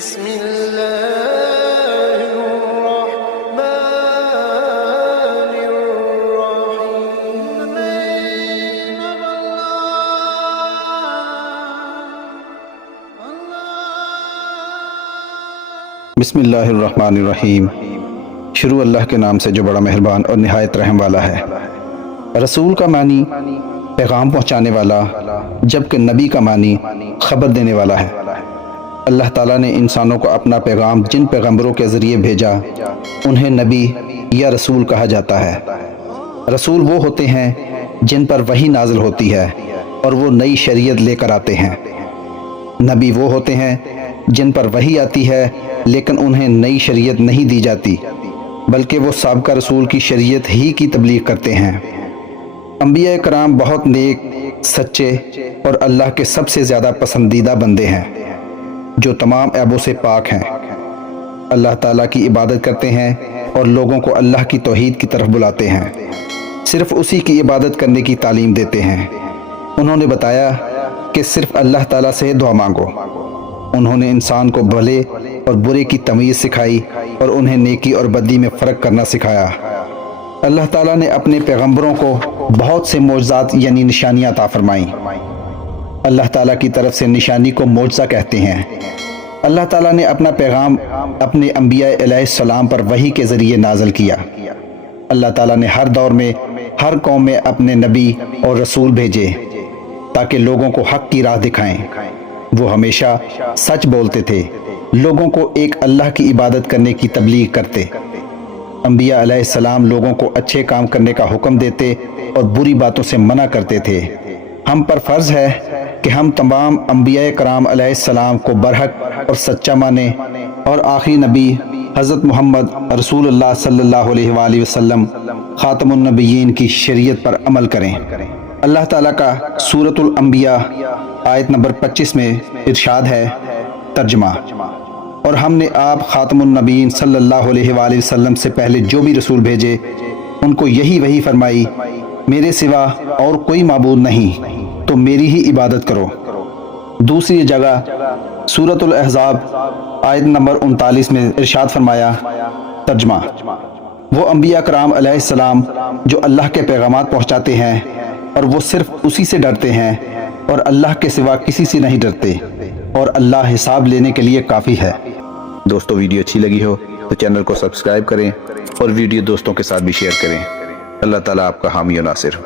بسم الله الرحمن الرحيم. بسم اللہ الرحمن الرحیم. شروع اللہ کے نام سے جو بڑا مہربان اور نہایت رحم والا ہے. رسول کا معنی پیغام پہنچانے والا، جبکہ نبی کا معنی خبر دینے والا ہے. اللہ تعالیٰ نے انسانوں کو اپنا پیغام جن پیغمبروں کے ذریعے بھیجا انہیں نبی یا رسول کہا جاتا ہے. رسول وہ ہوتے ہیں جن پر وحی نازل ہوتی ہے اور وہ نئی شریعت لے کر آتے ہیں. نبی وہ ہوتے ہیں جن پر وحی آتی ہے لیکن انہیں نئی شریعت نہیں دی جاتی، بلکہ وہ سابقہ رسول کی شریعت ہی کی تبلیغ کرتے ہیں. انبیاء کرام بہت نیک، سچے اور اللہ کے سب سے زیادہ پسندیدہ بندے ہیں جو تمام عیبوں سے پاک ہیں. اللہ تعالیٰ کی عبادت کرتے ہیں اور لوگوں کو اللہ کی توحید کی طرف بلاتے ہیں. صرف اسی کی عبادت کرنے کی تعلیم دیتے ہیں. انہوں نے بتایا کہ صرف اللہ تعالیٰ سے دعا مانگو. انہوں نے انسان کو بھلے اور برے کی تمیز سکھائی اور انہیں نیکی اور بدی میں فرق کرنا سکھایا. اللہ تعالیٰ نے اپنے پیغمبروں کو بہت سے معجزات یعنی نشانیاں عطا فرمائیں. اللہ تعالیٰ کی طرف سے نشانی کو معجزہ کہتے ہیں. اللہ تعالیٰ نے اپنا پیغام اپنے انبیاء علیہ السلام پر وحی کے ذریعے نازل کیا. اللہ تعالیٰ نے ہر دور میں ہر قوم میں اپنے نبی اور رسول بھیجے تاکہ لوگوں کو حق کی راہ دکھائیں. وہ ہمیشہ سچ بولتے تھے، لوگوں کو ایک اللہ کی عبادت کرنے کی تبلیغ کرتے. انبیاء علیہ السلام لوگوں کو اچھے کام کرنے کا حکم دیتے اور بری باتوں سے منع کرتے تھے. ہم پر فرض ہے کہ ہم تمام انبیاء کرام علیہ السلام کو برحق اور سچا مانیں اور آخری نبی حضرت محمد رسول اللہ صلی اللہ علیہ وآلہ وسلم خاتم النبیین کی شریعت پر عمل کریں. اللہ تعالیٰ کا سورۃ الانبیاء آیت نمبر 25 میں ارشاد ہے، ترجمہ: اور ہم نے آپ خاتم النبیین صلی اللہ علیہ وآلہ وسلم سے پہلے جو بھی رسول بھیجے ان کو یہی وحی فرمائی، میرے سوا اور کوئی معبود نہیں تو میری ہی عبادت کرو. دوسری جگہ سورۃ الاحزاب آیت نمبر 39 میں ارشاد فرمایا، ترجمہ: وہ انبیاء کرام علیہ السلام جو اللہ کے پیغامات پہنچاتے ہیں اور وہ صرف اسی سے ڈرتے ہیں اور اللہ کے سوا کسی سے نہیں ڈرتے اور اللہ حساب لینے کے لیے کافی ہے. دوستو ویڈیو اچھی لگی ہو تو چینل کو سبسکرائب کریں اور ویڈیو دوستوں کے ساتھ بھی شیئر کریں. اللہ تعالیٰ آپ کا حامی و ناصر.